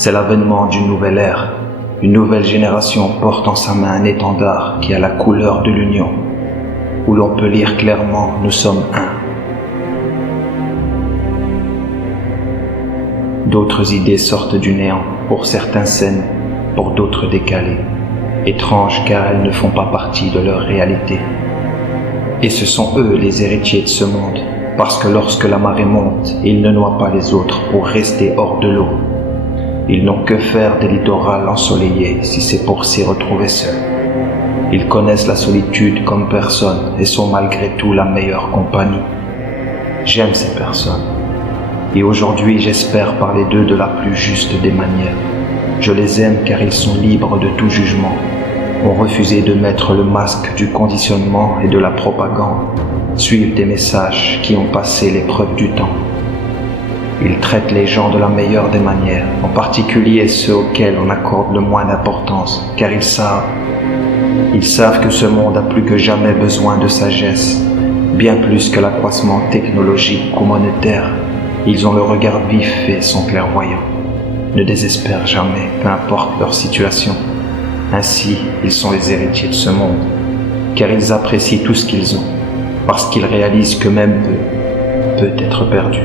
C'est l'avènement d'une nouvelle ère. Une nouvelle génération porte en sa main un étendard qui a la couleur de l'union, où l'on peut lire clairement « Nous sommes un ». D'autres idées sortent du néant, pour certains saines, pour d'autres décalées, étranges car elles ne font pas partie de leur réalité. Et ce sont eux les héritiers de ce monde, parce que lorsque la marée monte, ils ne noient pas les autres pour rester hors de l'eau. Ils n'ont que faire des littorales ensoleillés si c'est pour s'y retrouver seuls. Ils connaissent la solitude comme personne et sont malgré tout la meilleure compagnie. J'aime ces personnes. Et aujourd'hui, j'espère parler d'eux de la plus juste des manières. Je les aime car ils sont libres de tout jugement, ont refusé de mettre le masque du conditionnement et de la propagande, suivent des messages qui ont passé l'épreuve du temps. Ils traitent les gens de la meilleure des manières, en particulier ceux auxquels on accorde le moins d'importance, car ils savent que ce monde a plus que jamais besoin de sagesse, bien plus que l'accroissement technologique ou monétaire. Ils ont le regard vif et sont clairvoyants, ne désespèrent jamais, peu importe leur situation. Ainsi, ils sont les héritiers de ce monde, car ils apprécient tout ce qu'ils ont, parce qu'ils réalisent que même eux peut être perdu.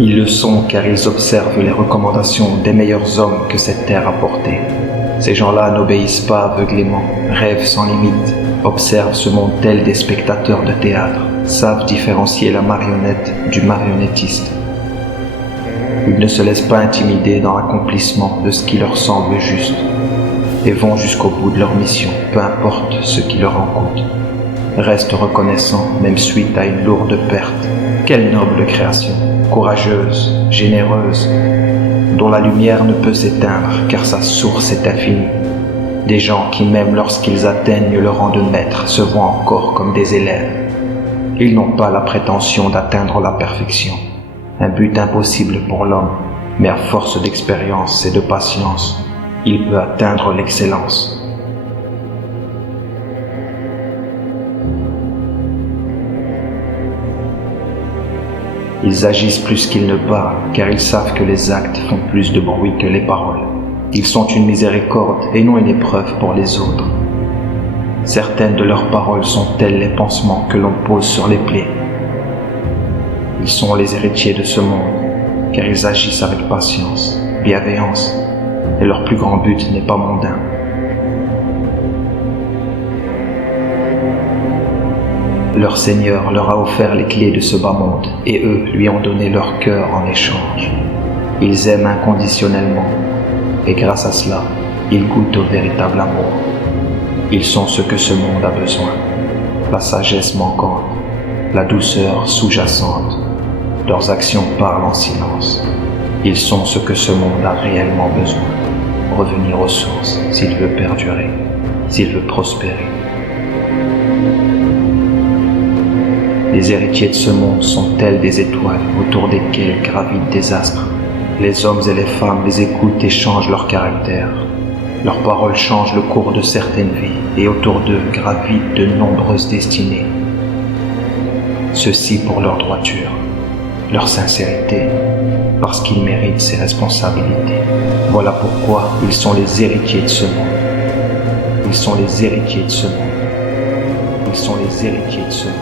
Ils le sont car ils observent les recommandations des meilleurs hommes que cette terre a portés. Ces gens-là n'obéissent pas aveuglément, rêvent sans limite, observent ce monde tel des spectateurs de théâtre, savent différencier la marionnette du marionnettiste. Ils ne se laissent pas intimider dans l'accomplissement de ce qui leur semble juste et vont jusqu'au bout de leur mission, peu importe ce qui leur en coûte. Restent reconnaissants, même suite à une lourde perte. Quelle noble création, courageuse, généreuse, dont la lumière ne peut s'éteindre car sa source est infinie. Des gens qui, même lorsqu'ils atteignent le rang de maître, se voient encore comme des élèves. Ils n'ont pas la prétention d'atteindre la perfection, un but impossible pour l'homme, mais à force d'expérience et de patience, il peut atteindre l'excellence. Ils agissent plus qu'ils ne parlent, car ils savent que les actes font plus de bruit que les paroles. Ils sont une miséricorde et non une épreuve pour les autres. Certaines de leurs paroles sont telles les pansements que l'on pose sur les plaies. Ils sont les héritiers de ce monde, car ils agissent avec patience, bienveillance, et leur plus grand but n'est pas mondain. Leur Seigneur leur a offert les clés de ce bas monde, et eux lui ont donné leur cœur en échange. Ils aiment inconditionnellement, et grâce à cela, ils goûtent au véritable amour. Ils sont ce que ce monde a besoin, la sagesse manquante, la douceur sous-jacente. Leurs actions parlent en silence. Ils sont ce que ce monde a réellement besoin. Revenir aux sources s'il veut perdurer, s'il veut prospérer. Les héritiers de ce monde sont tels des étoiles autour desquelles gravitent des astres. Les hommes et les femmes les écoutent et changent leur caractère. Leurs paroles changent le cours de certaines vies et autour d'eux gravitent de nombreuses destinées. Ceci pour leur droiture, leur sincérité, parce qu'ils méritent ces responsabilités. Voilà pourquoi ils sont les héritiers de ce monde. Ils sont les héritiers de ce monde. Ils sont les héritiers de ce monde.